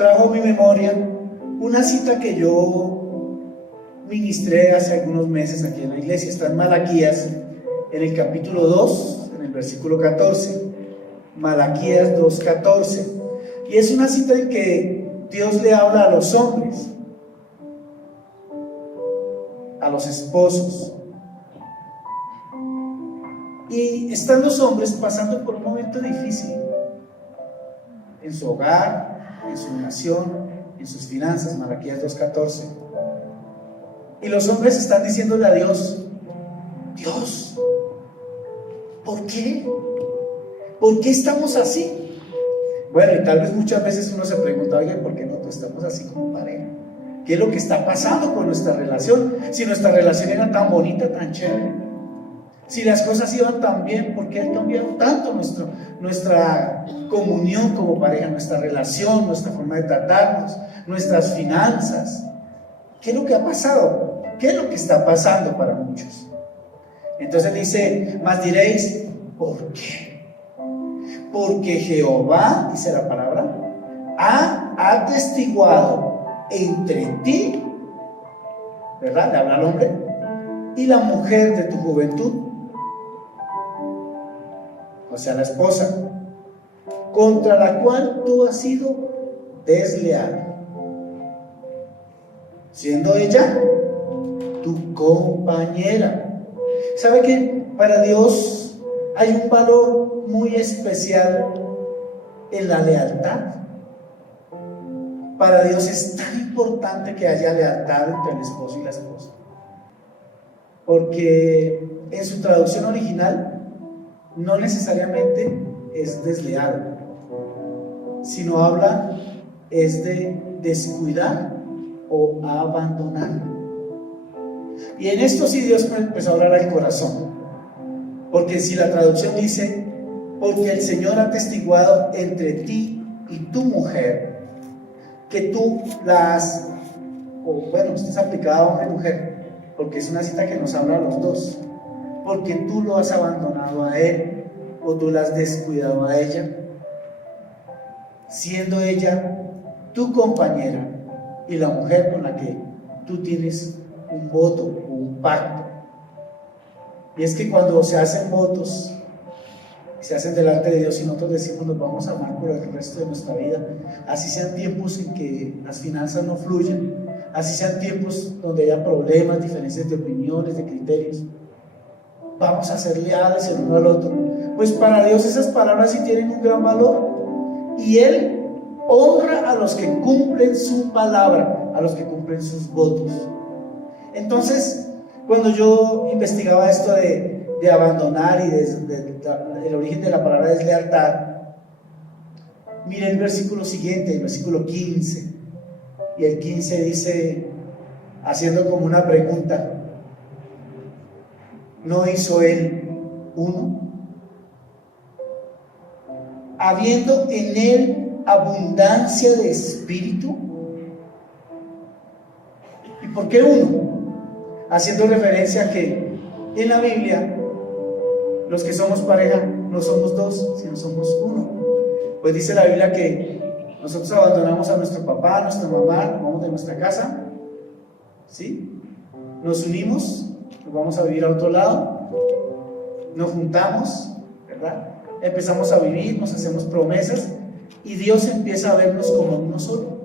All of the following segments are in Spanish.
trajo a mi memoria una cita que yo ministré hace algunos meses aquí en la iglesia. Está en Malaquías, en el capítulo 2, en el versículo 14. Malaquías 2:14. Y es una cita en que Dios le habla a los hombres, a los esposos. Y están los hombres pasando por un momento difícil en su hogar, en su nación, en sus finanzas. Malaquías 2:14. Y los hombres están diciéndole a Dios: Dios, ¿por qué? ¿Por qué estamos así? Bueno, y tal vez muchas veces uno se pregunta: oye, ¿por qué no estamos así como pareja? ¿Qué es lo que está pasando con nuestra relación? Si nuestra relación era tan bonita, tan chévere, si las cosas iban tan bien, ¿por qué ha cambiado tanto nuestra comunión como pareja, nuestra relación, nuestra forma de tratarnos, nuestras finanzas? ¿Qué es lo que ha pasado? ¿Qué es lo que está pasando para muchos? Entonces dice: mas diréis, ¿por qué? Porque Jehová, dice la palabra, ha atestiguado entre ti, ¿verdad? Le habla al hombre, y la mujer de tu juventud, o sea, la esposa, contra la cual tú has sido desleal, siendo ella tu compañera. ¿Sabe que para Dios hay un valor muy especial en la lealtad? Para Dios es tan importante que haya lealtad entre el esposo y la esposa, porque en su traducción original no necesariamente es desleal, sino habla es de descuidar o abandonar. Y en esto sí Dios me empezó a hablar al corazón, porque si la traducción dice: porque el Señor ha atestiguado entre ti y tu mujer, que tú la has, o bueno, esto es aplicado a hombre y mujer, porque es una cita que nos habla a los dos, porque tú lo has abandonado a él, o tú la has descuidado a ella, siendo ella tu compañera y la mujer con la que tú tienes un voto o un pacto. Y es que cuando se hacen votos, se hacen delante de Dios y nosotros decimos: nos vamos a amar por el resto de nuestra vida, así sean tiempos en que las finanzas no fluyen, así sean tiempos donde haya problemas, diferencias de opiniones, de criterios, vamos a ser leales el uno al otro. Pues para Dios esas palabras sí tienen un gran valor, y Él honra a los que cumplen su palabra, a los que cumplen sus votos. Entonces, cuando yo investigaba esto de abandonar y el origen de la palabra deslealtad, mire el versículo siguiente, el versículo 15. Y el 15 dice, haciendo como una pregunta: ¿no hizo él uno? Habiendo en él abundancia de espíritu. ¿Y por qué uno? Haciendo referencia a que en la Biblia los que somos pareja no somos dos, sino somos uno. Pues dice la Biblia que nosotros abandonamos a nuestro papá, a nuestra mamá, nos vamos de nuestra casa, ¿sí? Nos unimos, nos vamos a vivir a otro lado, nos juntamos, ¿verdad? Empezamos a vivir, nos hacemos promesas y Dios empieza a vernos como uno solo.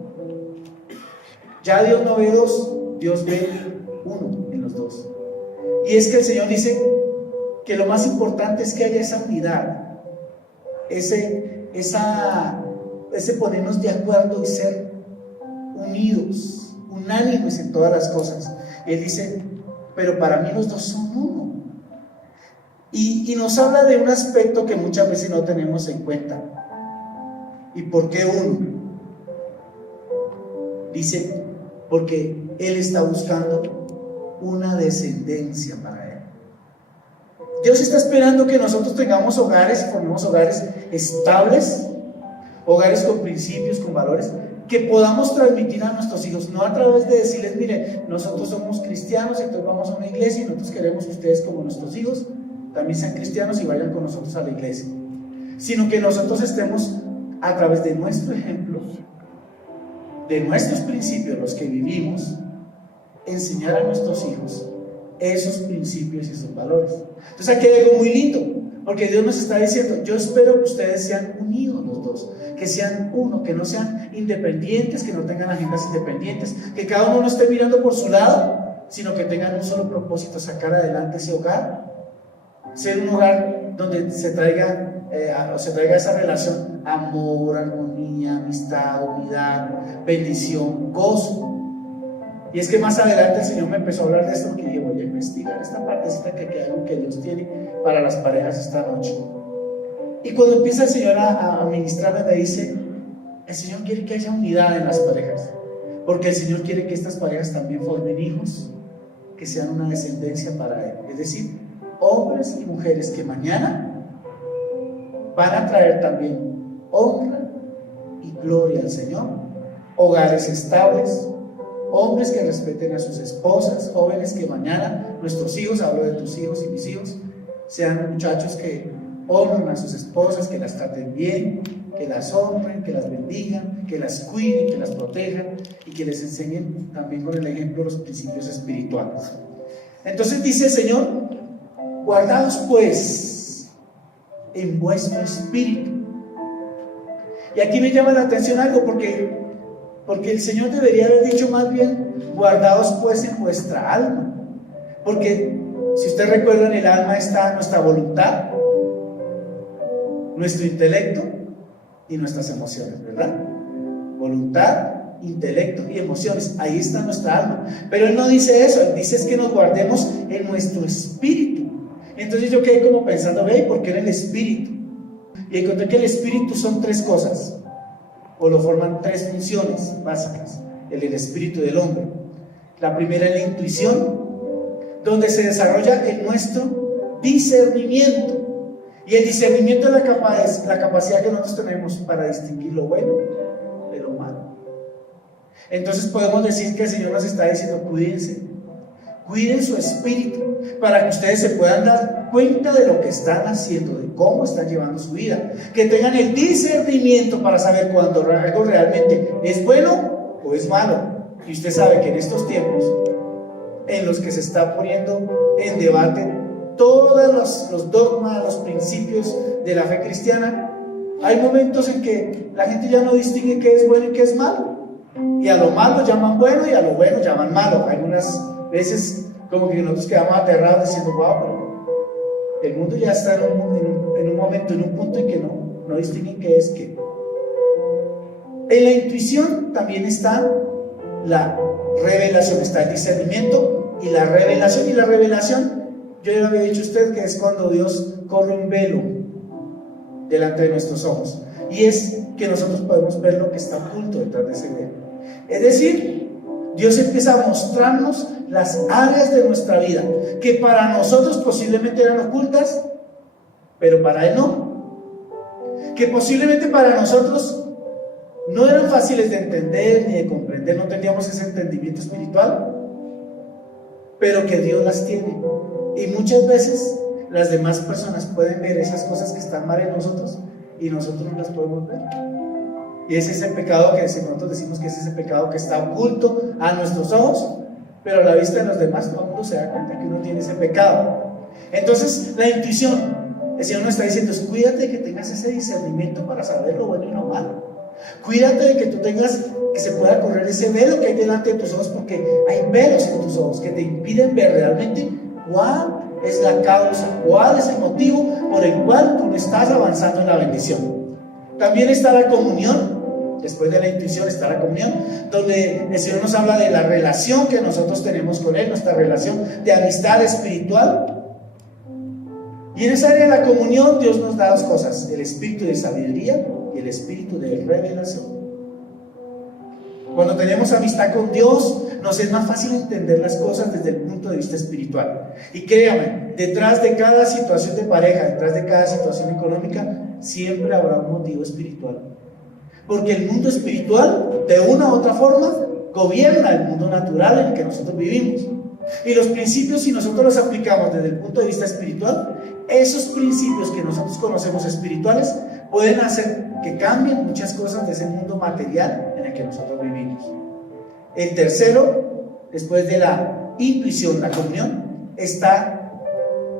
Ya Dios no ve dos, Dios ve uno en los dos. Y es que el Señor dice que lo más importante es que haya esa unidad, ese ponernos de acuerdo y ser unidos, unánimes en todas las cosas. Él dice: pero para mí los dos son uno. Y nos habla de un aspecto que muchas veces no tenemos en cuenta. ¿Y por qué uno? Dice: porque Él está buscando una descendencia para Él. Dios está esperando que nosotros tengamos hogares, formemos hogares estables, hogares con principios, con valores, que podamos transmitir a nuestros hijos, no a través de decirles: mire, nosotros somos cristianos, entonces vamos a una iglesia y nosotros queremos que ustedes, como nuestros hijos, también sean cristianos y vayan con nosotros a la iglesia, sino que nosotros estemos, a través de nuestro ejemplo, de nuestros principios, los que vivimos, enseñar a nuestros hijos esos principios y esos valores. Entonces aquí hay algo muy lindo, porque Dios nos está diciendo: yo espero que ustedes sean unidos los dos, que sean uno, que no sean independientes, que no tengan agendas independientes, que cada uno no esté mirando por su lado, sino que tengan un solo propósito: sacar adelante ese hogar, ser un hogar donde se traiga esa relación, amor, armonía, amistad, unidad, bendición, gozo. Y es que más adelante el Señor me empezó a hablar de esto, porque dije: voy a investigar esta partecita que algo que Dios tiene para las parejas esta noche. Y cuando empieza el Señor a ministrarme, me dice: el Señor quiere que haya unidad en las parejas, porque el Señor quiere que estas parejas también formen hijos que sean una descendencia para Él. Es decir, hombres y mujeres que mañana van a traer también honra y gloria al Señor, hogares estables, hombres que respeten a sus esposas, jóvenes que mañana, nuestros hijos, hablo de tus hijos y mis hijos, sean muchachos que honren a sus esposas, que las traten bien, que las honren, que las bendigan, que las cuiden, que las protejan y que les enseñen también con el ejemplo los principios espirituales. Entonces dice el Señor: guardaos pues en vuestro espíritu. Y aquí me llama la atención algo, porque el Señor debería haber dicho más bien: guardaos pues en vuestra alma, porque si usted recuerda, en el alma está nuestra voluntad, nuestro intelecto y nuestras emociones, ¿verdad? Voluntad, intelecto y emociones, ahí está nuestra alma. Pero Él no dice eso, Él dice es que nos guardemos en nuestro espíritu. Entonces yo quedé como pensando: ve, ¿por qué en el espíritu? Y encontré que el espíritu son tres cosas, o lo forman tres funciones básicas, el espíritu del hombre. La primera es la intuición, donde se desarrolla en nuestro discernimiento. Y el discernimiento es la capacidad que nosotros tenemos para distinguir lo bueno de lo malo. Entonces podemos decir que el Señor nos está diciendo: cuiden su espíritu, para que ustedes se puedan dar cuenta de lo que están haciendo, de cómo están llevando su vida, que tengan el discernimiento para saber cuando algo realmente es bueno o es malo. Y usted sabe que en estos tiempos en los que se está poniendo en debate todos los dogmas, los principios de la fe cristiana, hay momentos en que la gente ya no distingue qué es bueno y qué es malo, y a lo malo llaman bueno y a lo bueno llaman malo. Algunas veces como que nosotros quedamos aterrados diciendo: wow, pero el mundo ya está en un momento, en un punto en que no distinguen qué es qué. En la intuición también está la revelación, está el discernimiento y la revelación. Y la revelación, yo ya lo había dicho a usted, que es cuando Dios corre un velo delante de nuestros ojos, y es que nosotros podemos ver lo que está oculto detrás de ese velo. Es decir, Dios empieza a mostrarnos las áreas de nuestra vida que para nosotros posiblemente eran ocultas, pero para Él no, que posiblemente para nosotros no eran fáciles de entender ni de comprender, no teníamos ese entendimiento espiritual, pero que Dios las tiene. Y muchas veces las demás personas pueden ver esas cosas que están mal en nosotros y nosotros no las podemos ver. Y es ese pecado que nosotros decimos que es ese pecado que está oculto a nuestros ojos, pero a la vista de los demás todo el mundo se da cuenta que uno tiene ese pecado. Entonces la intuición, el Señor nos está diciendo: cuídate de que tengas ese discernimiento para saber lo bueno y lo malo. Cuídate de que tú tengas, que se pueda correr ese velo que hay delante de tus ojos, porque hay velos en tus ojos que te impiden ver realmente cuál es la causa, cuál es el motivo por el cual tú no estás avanzando en la bendición. También está la comunión. Después de la intuición está la comunión, donde el Señor nos habla de la relación que nosotros tenemos con Él, nuestra relación de amistad espiritual. Y en esa área de la comunión Dios nos da dos cosas: el espíritu de sabiduría y el espíritu de revelación. Cuando tenemos amistad con Dios, nos es más fácil entender las cosas desde el punto de vista espiritual. Y créame, detrás de cada situación de pareja, detrás de cada situación económica, siempre habrá un motivo espiritual. Porque el mundo espiritual, de una u otra forma, gobierna el mundo natural en el que nosotros vivimos. Y los principios, si nosotros los aplicamos desde el punto de vista espiritual, esos principios que nosotros conocemos espirituales pueden hacer que cambien muchas cosas de ese mundo material en el que nosotros vivimos. El tercero, después de la intuición, la comunión, está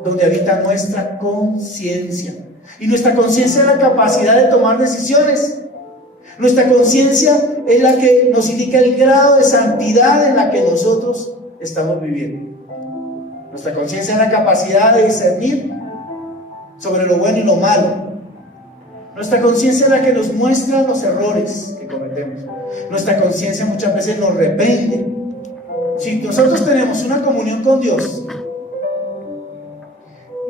donde habita nuestra conciencia. Y nuestra conciencia es la capacidad de tomar decisiones. Nuestra conciencia es la que nos indica el grado de santidad en la que nosotros estamos viviendo. Nuestra conciencia es la capacidad de discernir sobre lo bueno y lo malo. Nuestra conciencia es la que nos muestra los errores que cometemos. Nuestra conciencia muchas veces nos reprende. Si nosotros tenemos una comunión con Dios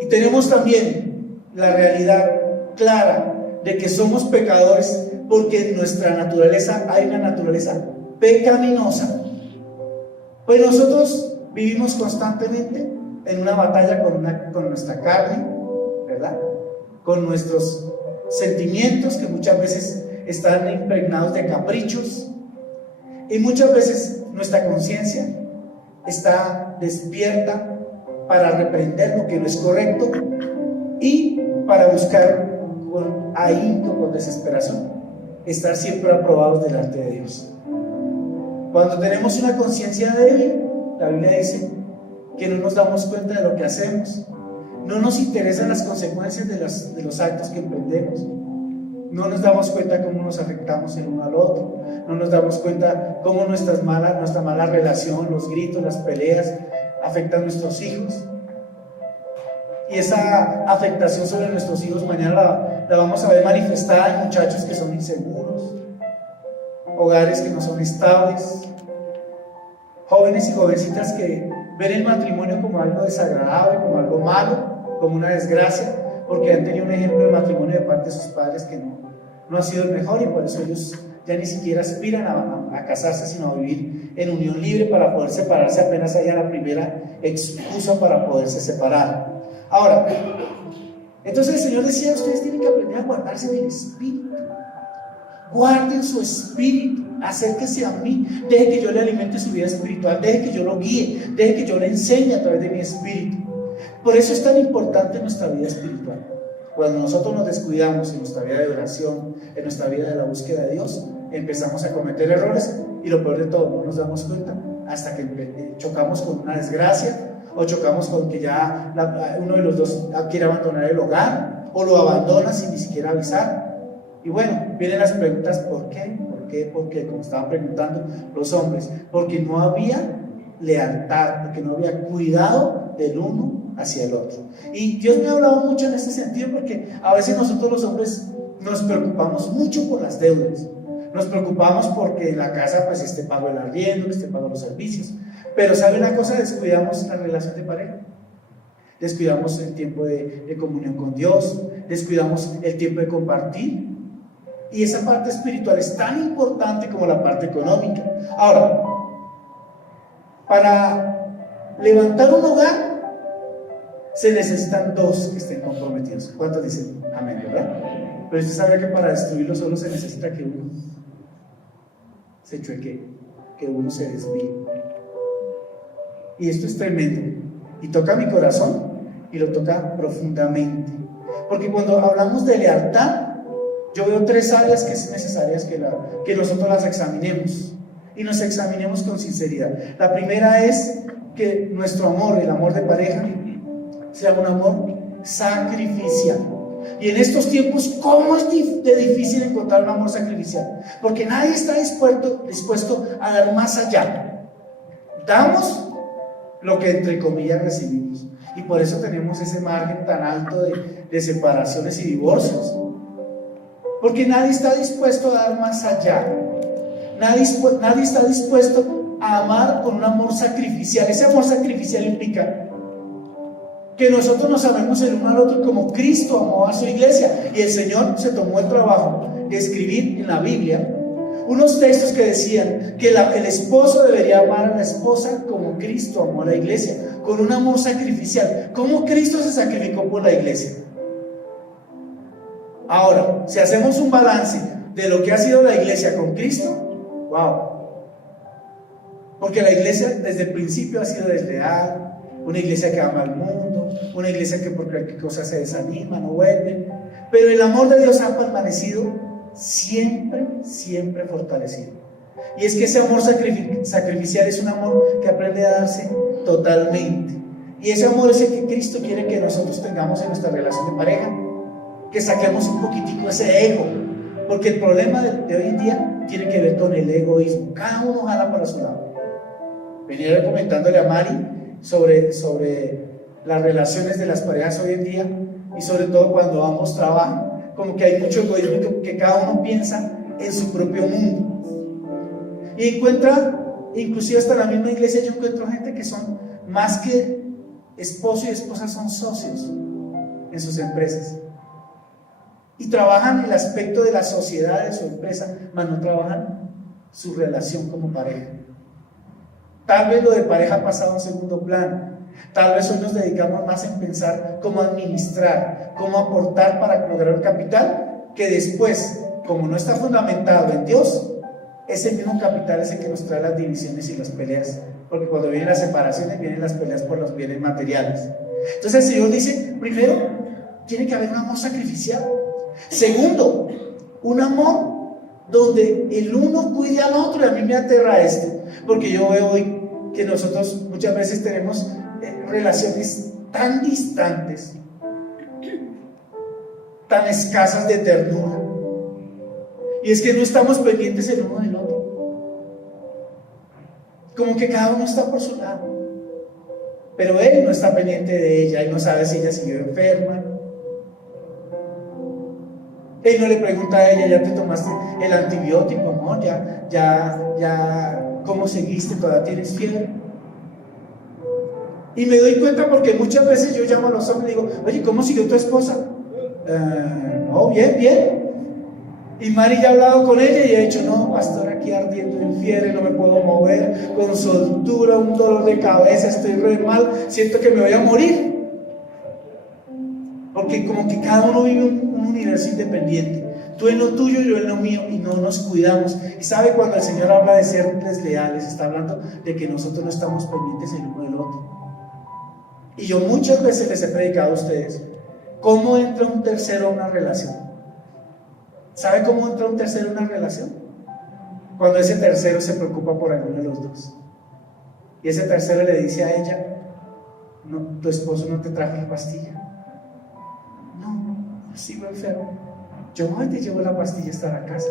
y tenemos también la realidad clara de que somos pecadores, porque en nuestra naturaleza hay una naturaleza pecaminosa, pues nosotros vivimos constantemente en una batalla con nuestra carne, ¿verdad? Con nuestros sentimientos que muchas veces están impregnados de caprichos, y muchas veces nuestra conciencia está despierta para reprender lo que no es correcto y para buscar con ahínco, con desesperación, estar siempre aprobados delante de Dios. Cuando tenemos una conciencia débil, la Biblia dice que no nos damos cuenta de lo que hacemos, no nos interesan las consecuencias de los actos que emprendemos, no nos damos cuenta cómo nos afectamos el uno al otro, no nos damos cuenta cómo nuestra mala relación, los gritos, las peleas afectan a nuestros hijos. Y esa afectación sobre nuestros hijos mañana la vamos a ver manifestada en muchachos que son inseguros, hogares que no son estables, jóvenes y jovencitas que ven el matrimonio como algo desagradable, como algo malo, como una desgracia, porque han tenido un ejemplo de matrimonio de parte de sus padres que no ha sido el mejor, y por eso ellos ya ni siquiera aspiran a casarse, sino a vivir en unión libre para poder separarse apenas haya la primera excusa para poderse separar. Ahora, entonces el Señor decía: ustedes tienen que aprender a guardarse del espíritu. Guarden su espíritu, acérquese a mí, deje que yo le alimente su vida espiritual, deje que yo lo guíe, deje que yo le enseñe a través de mi espíritu. Por eso es tan importante nuestra vida espiritual. Cuando nosotros nos descuidamos en nuestra vida de oración, en nuestra vida de la búsqueda de Dios, empezamos a cometer errores, y lo peor de todo, no nos damos cuenta hasta que chocamos con una desgracia, o chocamos con que ya uno de los dos quiere abandonar el hogar, o lo abandona sin ni siquiera avisar. Y bueno, vienen las preguntas: ¿por qué? ¿Por qué? ¿Por qué? Como estaban preguntando los hombres, porque no había lealtad, porque no había cuidado del uno hacia el otro. Y Dios me ha hablado mucho en este sentido, porque a veces nosotros los hombres nos preocupamos mucho por las deudas, nos preocupamos porque en la casa pues esté pago el arriendo, que esté pago los servicios, pero ¿sabe una cosa? Descuidamos la relación de pareja, descuidamos el tiempo de comunión con Dios, descuidamos el tiempo de compartir, y esa parte espiritual es tan importante como la parte económica. Ahora, para levantar un hogar se necesitan dos que estén comprometidos. ¿Cuántos dicen amén, verdad? Pero usted sabe que para destruirlo solo se necesita que uno se chueque, que uno se desvíe. Y esto es tremendo, y toca mi corazón, y lo toca profundamente, porque cuando hablamos de lealtad, yo veo tres áreas que es necesario que nosotros las examinemos, y nos examinemos con sinceridad. La primera es que nuestro amor, el amor de pareja, sea un amor sacrificial. Y en estos tiempos, ¿cómo es de difícil encontrar un amor sacrificial? Porque nadie está dispuesto a dar más allá. Damos lo que entre comillas recibimos, y por eso tenemos ese margen tan alto de separaciones y divorcios, porque nadie está dispuesto a dar más allá. Nadie está dispuesto a amar con un amor sacrificial. Ese amor sacrificial implica que nosotros nos amemos el uno al otro como Cristo amó a su iglesia. Y el Señor se tomó el trabajo de escribir en la Biblia unos textos que decían que el esposo debería amar a la esposa como Cristo amó a la iglesia, con un amor sacrificial, como Cristo se sacrificó por la iglesia. Ahora, si hacemos un balance de lo que ha sido la iglesia con Cristo, wow, porque la iglesia desde el principio ha sido desleal, una iglesia que ama al mundo, una iglesia que por cualquier cosa se desanima, no vuelve, pero el amor de Dios ha permanecido siempre, siempre fortalecido. Y es que ese amor sacrificial es un amor que aprende a darse totalmente. Y ese amor es el que Cristo quiere que nosotros tengamos en nuestra relación de pareja, que saquemos un poquitico ese ego, porque el problema de hoy en día tiene que ver con el egoísmo. Cada uno jala para su lado. Venía comentándole a Mari sobre las relaciones de las parejas hoy en día, y sobre todo cuando ambos trabajan, como que hay mucho egoísmo, que cada uno piensa en su propio mundo. Y encuentra, inclusive hasta la misma iglesia, yo encuentro gente que son más que esposo y esposa, son socios en sus empresas. Y trabajan el aspecto de la sociedad de su empresa, mas no trabajan su relación como pareja. Tal vez lo de pareja ha pasado a un segundo plano. Tal vez hoy nos dedicamos más en pensar cómo administrar, cómo aportar para lograr capital, que después, como no está fundamentado en Dios, ese mismo capital es el que nos trae las divisiones y las peleas. Porque cuando vienen las separaciones, vienen las peleas por los bienes materiales. Entonces el Señor dice, primero, tiene que haber un amor sacrificial. Segundo, un amor donde el uno cuide al otro. Y a mí me aterra esto, porque yo veo hoy que nosotros muchas veces tenemos relaciones tan distantes, tan escasas de ternura, y es que no estamos pendientes el uno del otro, como que cada uno está por su lado, pero él no está pendiente de ella, él no sabe si ella siguió enferma, él no le pregunta a ella, ¿ya te tomaste el antibiótico, amor? ¿Ya, ¿cómo seguiste? ¿Todavía tienes fiebre? Y me doy cuenta porque muchas veces yo llamo a los hombres y digo, oye, ¿cómo siguió tu esposa? No, bien, bien. Y Mari ya ha hablado con ella y ha dicho, no, pastor, aquí ardiendo en fiebre, no me puedo mover, con soltura, un dolor de cabeza, estoy re mal, siento que me voy a morir. Porque como que cada uno vive un universo independiente. Tú en lo tuyo, yo en lo mío, y no nos cuidamos. Y sabe, cuando el Señor habla de ser desleales, está hablando de que nosotros no estamos pendientes el uno del otro. Y yo muchas veces les he predicado a ustedes cómo entra un tercero a una relación. ¿Sabe cómo entra un tercero a una relación? Cuando ese tercero se preocupa por alguno de los dos. Y ese tercero le dice a ella, no, tu esposo no te trajo la pastilla. No, sigo enfermo. Yo te llevo la pastilla hasta la casa.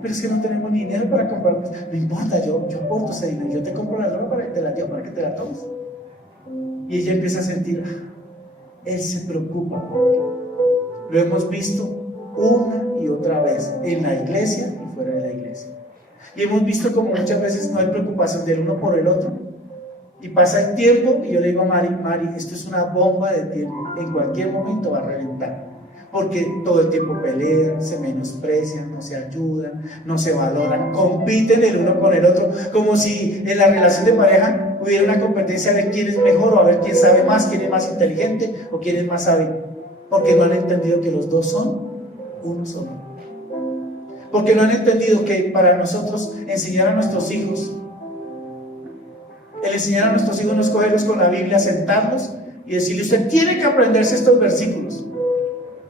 Pero es que no tenemos ni dinero para comprar. No importa, yo aporto ese dinero, yo te compro la droga para que te la llevo, para que te la tomes. Y ella empieza a sentir, él se preocupa por mí. Lo hemos visto una y otra vez en la iglesia y fuera de la iglesia. Y hemos visto como muchas veces no hay preocupación del uno por el otro. Y pasa el tiempo y yo le digo a Mari, esto es una bomba de tiempo, en cualquier momento va a reventar. Porque todo el tiempo pelean, se menosprecian, no se ayudan, no se valoran, compiten el uno con el otro, como si en la relación de pareja hubiera una competencia de quién es mejor, o a ver quién sabe más, quién es más inteligente o quién es más sabio. Porque no han entendido que los dos son uno solo. Porque no han entendido que para nosotros enseñar a nuestros hijos, el enseñar a nuestros hijos no es cogerlos con la Biblia, sentarlos y decirle, usted tiene que aprenderse estos versículos,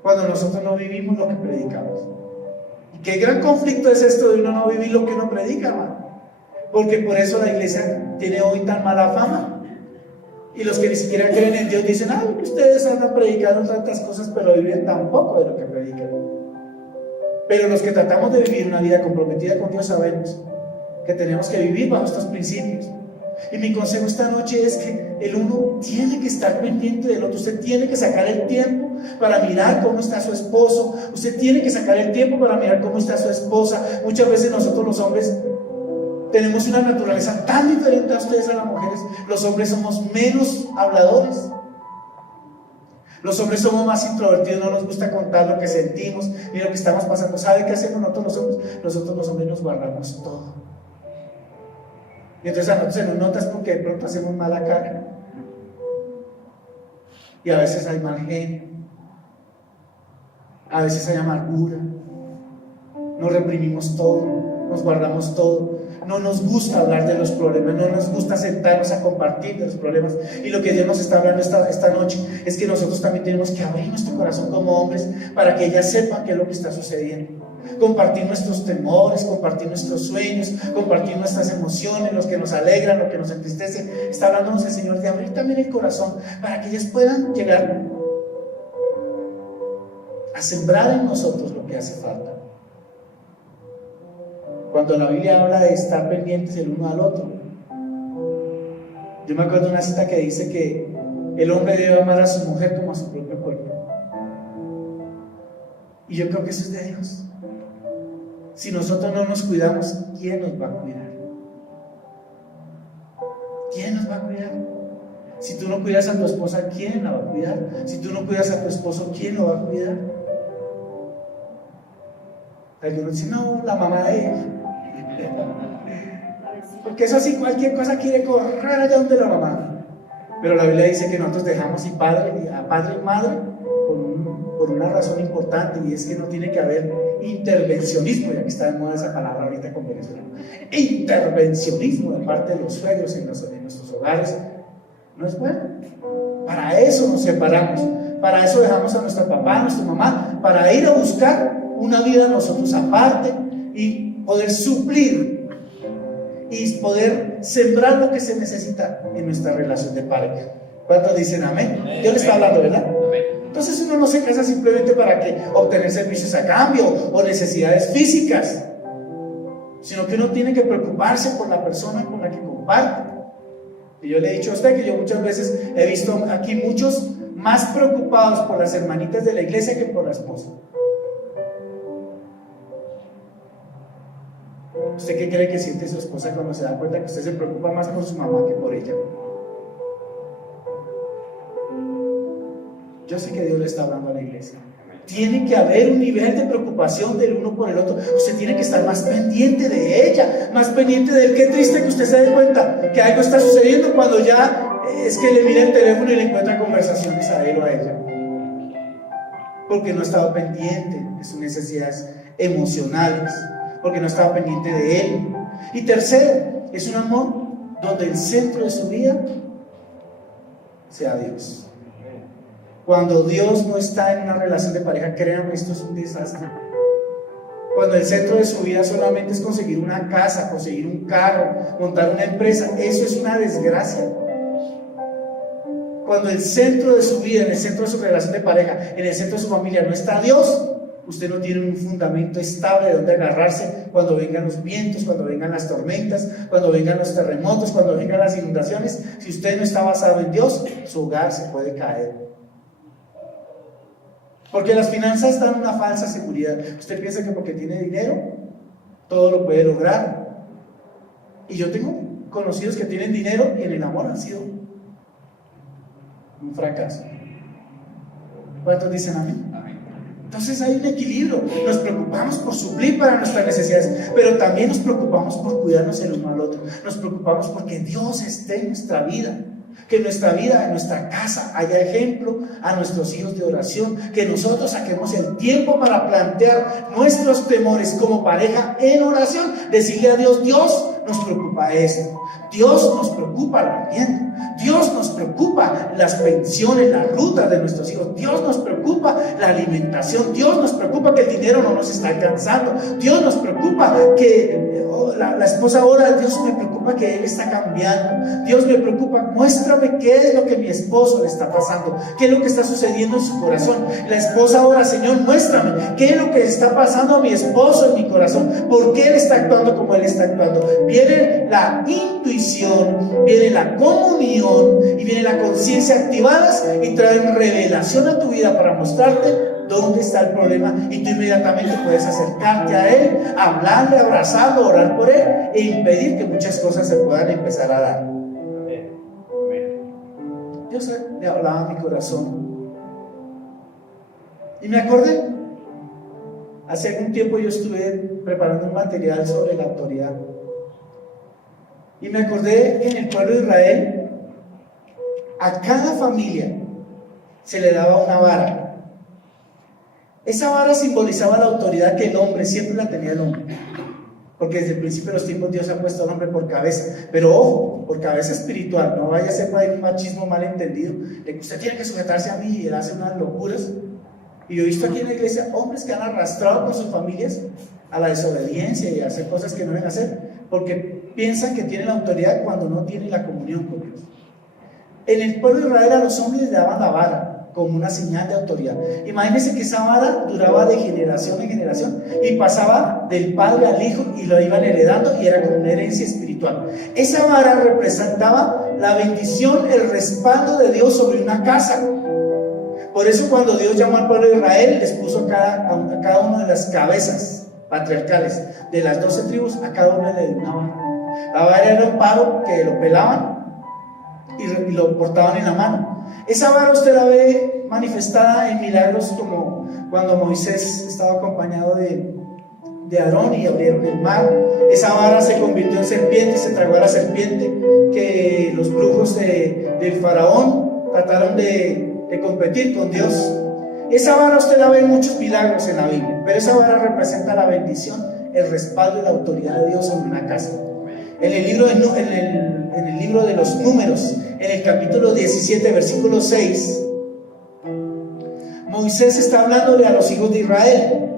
cuando nosotros no vivimos lo que predicamos. Y qué gran conflicto es esto de uno no vivir lo que uno predica, hermano. Porque por eso la iglesia tiene hoy tan mala fama. Y los que ni siquiera creen en Dios dicen, ustedes andan predicando tantas cosas, pero viven tan poco de lo que predican. Pero los que tratamos de vivir una vida comprometida con Dios sabemos que tenemos que vivir bajo estos principios. Y mi consejo esta noche es que el uno tiene que estar pendiente del otro. Usted tiene que sacar el tiempo para mirar cómo está su esposo. Usted tiene que sacar el tiempo para mirar cómo está su esposa. Muchas veces nosotros los hombres tenemos una naturaleza tan diferente a ustedes, a las mujeres. Los hombres somos menos habladores. Los hombres somos más introvertidos, no nos gusta contar lo que sentimos ni lo que estamos pasando. ¿Sabe qué hacemos nosotros los hombres? Nosotros los hombres nos guardamos todo. Y entonces a nosotros se nos nota porque de pronto hacemos mala cara. Y a veces hay mal genio. A veces hay amargura. Nos reprimimos todo, nos guardamos todo. no nos gusta hablar de los problemas, no nos gusta sentarnos a compartir de los problemas. Y lo que Dios nos está hablando esta noche es que nosotros también tenemos que abrir nuestro corazón como hombres para que ellas sepan qué es lo que está sucediendo. Compartir nuestros temores, compartir nuestros sueños, compartir nuestras emociones, los que nos alegran, lo que nos entristece. Está hablándonos el Señor de abrir también el corazón para que ellas puedan llegar a sembrar en nosotros lo que hace falta. Cuando la Biblia habla de estar pendientes el uno al otro, yo me acuerdo de una cita que dice que el hombre debe amar a su mujer como a su propio cuerpo. Y yo creo que eso es de Dios. Si nosotros no nos cuidamos, ¿quién nos va a cuidar? ¿Quién nos va a cuidar? Si tú no cuidas a tu esposa, ¿quién la va a cuidar? Si tú no cuidas a tu esposo, ¿quién lo va a cuidar? Algunos dicen, no, la mamá de ella. Porque eso sí, cualquier cosa quiere correr allá donde la mamá. Pero la Biblia dice que nosotros dejamos a padre y madre por una razón importante, y es que no tiene que haber intervencionismo, ya que está de moda esa palabra ahorita con Venezuela. Intervencionismo de parte de los suegros en nuestros hogares no es bueno. Para eso nos separamos, para eso dejamos a nuestro papá, a nuestra mamá, para ir a buscar una vida nosotros aparte y poder suplir y poder sembrar lo que se necesita en nuestra relación de pareja. ¿Cuántos dicen amén? Dios le está hablando, ¿verdad? Entonces uno no se casa simplemente para obtener servicios a cambio o necesidades físicas, sino que uno tiene que preocuparse por la persona con la que comparte. Y yo le he dicho a usted que yo muchas veces he visto aquí muchos más preocupados por las hermanitas de la iglesia que por la esposa. ¿Usted qué cree que siente su esposa cuando se da cuenta que usted se preocupa más por su mamá que por ella? Yo sé que Dios le está hablando a la iglesia. Tiene que haber un nivel de preocupación del uno por el otro. Usted tiene que estar más pendiente de ella, más pendiente de él. Qué triste que usted se dé cuenta que algo está sucediendo cuando ya es que le mira el teléfono y le encuentra conversaciones a él o a ella, porque no estaba pendiente de sus necesidades emocionales, porque no estaba pendiente de él. Y tercero, es un amor donde el centro de su vida sea Dios. Cuando Dios no está en una relación de pareja, créanme, esto es un desastre. Cuando el centro de su vida solamente es conseguir una casa, conseguir un carro, montar una empresa, eso es una desgracia. Cuando el centro de su vida, en el centro de su relación de pareja, en el centro de su familia no está Dios, usted no tiene un fundamento estable de donde agarrarse cuando vengan los vientos, cuando vengan las tormentas, cuando vengan los terremotos, cuando vengan las inundaciones. Si usted no está basado en Dios, su hogar se puede caer. Porque las finanzas dan una falsa seguridad. Usted piensa que porque tiene dinero, todo lo puede lograr. Y yo tengo conocidos que tienen dinero y en el amor han sido un fracaso. ¿Cuántos dicen amén? Entonces hay un equilibrio. Nos preocupamos por suplir para nuestras necesidades, pero también nos preocupamos por cuidarnos el uno al otro. Nos preocupamos porque Dios esté en nuestra vida, que en nuestra vida, en nuestra casa, haya ejemplo a nuestros hijos de oración, que nosotros saquemos el tiempo para plantear nuestros temores como pareja en oración, decirle a Dios: Dios, nos preocupa esto, Dios nos preocupa la vivienda, Dios nos preocupa las pensiones, las rutas de nuestros hijos, Dios nos preocupa la alimentación, Dios nos preocupa que el dinero no nos está alcanzando, Dios nos preocupa que la esposa ora: Dios, me preocupa que él está cambiando, Dios me preocupa, muéstrame qué es lo que mi esposo le está pasando, qué es lo que está sucediendo en su corazón. La esposa ora: Señor, muéstrame qué es lo que está pasando a mi esposo en mi corazón, por qué él está actuando como él está actuando. Viene la intuición, viene la comunión y viene la conciencia activadas y traen revelación a tu vida para mostrarte dónde está el problema, y tú inmediatamente puedes acercarte a él, hablarle, abrazarlo, orar por él e impedir que muchas cosas se puedan empezar a dar. Dios le hablaba a mi corazón y me acordé. Hace algún tiempo yo estuve preparando un material sobre la autoridad y me acordé que en el pueblo de Israel a cada familia se le daba una vara. Esa vara simbolizaba la autoridad que el hombre siempre la tenía el hombre. porque desde el principio de los tiempos Dios ha puesto al hombre por cabeza, pero ojo, por cabeza espiritual, no vaya a ser un machismo malentendido, de que usted tiene que sujetarse a mí y él hace unas locuras. Y yo he visto aquí en la iglesia hombres que han arrastrado con sus familias a la desobediencia y a hacer cosas que no deben hacer, porque piensan que tienen la autoridad cuando no tienen la comunión con Dios. En el pueblo de Israel a los hombres le daban la vara como una señal de autoridad. Imagínense que esa vara duraba de generación en generación y pasaba del padre al hijo y lo iban heredando y era como una herencia espiritual. Esa vara representaba la bendición, el respaldo de Dios sobre una casa. Por eso cuando Dios llamó al pueblo de Israel, les puso a cada una de las cabezas patriarcales de las 12 tribus, a cada una le dio una vara. La vara era un palo que lo pelaban y lo portaban en la mano. Esa vara usted la ve manifestada en milagros, como cuando Moisés estaba acompañado de Aarón y abrieron el mar. Esa vara se convirtió en serpiente y se tragó a la serpiente, que los brujos del faraón trataron de competir con Dios. Esa vara usted la ve en muchos milagros en la Biblia, pero esa vara representa la bendición, el respaldo y la autoridad de Dios en una casa. En el libro de los Números, en el capítulo 17, versículo 6, Moisés está hablándole a los hijos de Israel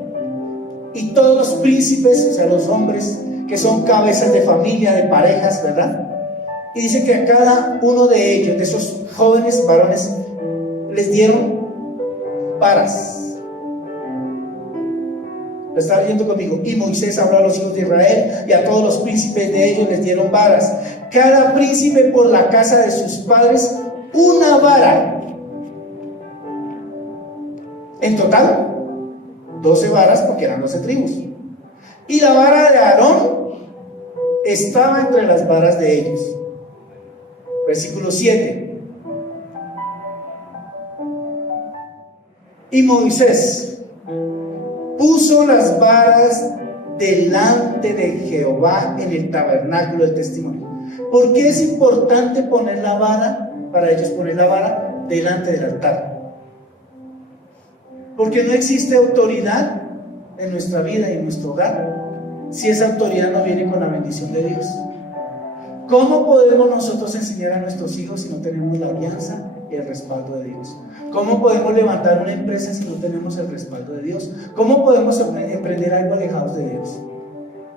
y todos los príncipes, o sea, los hombres que son cabezas de familia, de parejas, ¿verdad? Y dice que a cada uno de ellos, de esos jóvenes varones, les dieron varas. Lo está leyendo conmigo. Y Moisés habló a los hijos de Israel y a todos los príncipes de ellos les dieron varas, cada príncipe por la casa de sus padres una vara. En total 12 varas, porque eran 12 tribus. Y la vara de Aarón estaba entre las varas de ellos. Versículo 7. Y Moisés puso las varas delante de Jehová en el tabernáculo del testimonio. ¿Por qué es importante poner la vara, para ellos poner la vara delante del altar? Porque no existe autoridad en nuestra vida y en nuestro hogar si esa autoridad no viene con la bendición de Dios. ¿Cómo podemos nosotros enseñar a nuestros hijos si no tenemos la alianza y el respaldo de Dios? ¿Cómo podemos levantar una empresa si no tenemos el respaldo de Dios? ¿Cómo podemos emprender algo alejados de Dios?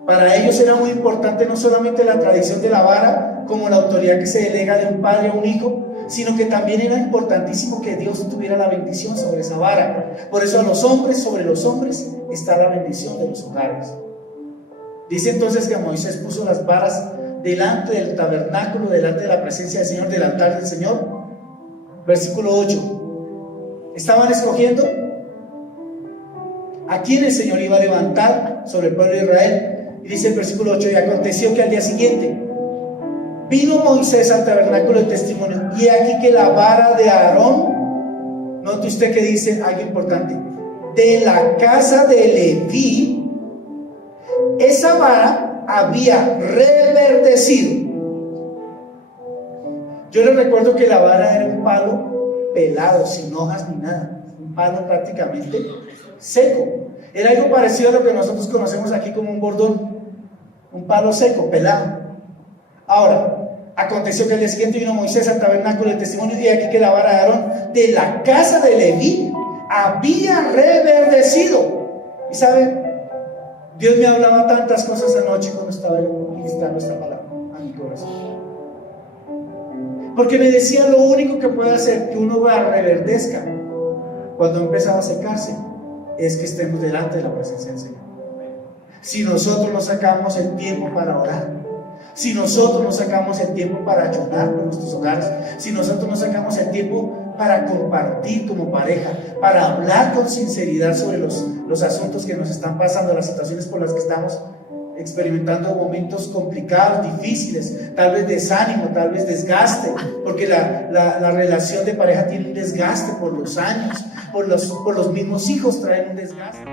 Para ellos era muy importante no solamente la tradición de la vara como la autoridad que se delega de un padre a un hijo, sino que también era importantísimo que Dios tuviera la bendición sobre esa vara. Por eso a los hombres, sobre los hombres, está la bendición de los hogares. Dice entonces que Moisés puso las varas delante del tabernáculo, delante de la presencia del Señor, del altar del Señor. Versículo 8. Estaban escogiendo a quién el Señor iba a levantar sobre el pueblo de Israel. Y dice el versículo 8: y aconteció que al día siguiente vino Moisés al tabernáculo del testimonio, y aquí que la vara de Aarón, note usted que dice algo importante, de la casa de Leví, esa vara había reverdecido. Yo les recuerdo que la vara era un palo pelado, sin hojas ni nada, un palo prácticamente seco. Era algo parecido a lo que nosotros conocemos aquí como un bordón, un palo seco, pelado. Ahora, aconteció que al día siguiente vino Moisés al tabernáculo del testimonio, y aquí que la vara de Aarón de la casa de Leví había reverdecido. Y sabe, Dios me hablaba tantas cosas anoche cuando estaba ministrando esta palabra a mi corazón, porque me decía: lo único que puede hacer que un hogar reverdezca cuando empezaba a secarse es que estemos delante de la presencia del Señor. Si nosotros nos sacamos el tiempo para orar, si nosotros nos sacamos el tiempo para ayunar por nuestros hogares, si nosotros nos sacamos el tiempo para compartir como pareja, para hablar con sinceridad sobre los asuntos que nos están pasando, las situaciones por las que estamos experimentando, momentos complicados, difíciles, tal vez desánimo, tal vez desgaste, porque la relación de pareja tiene un desgaste por los años, por los mismos hijos traen un desgaste.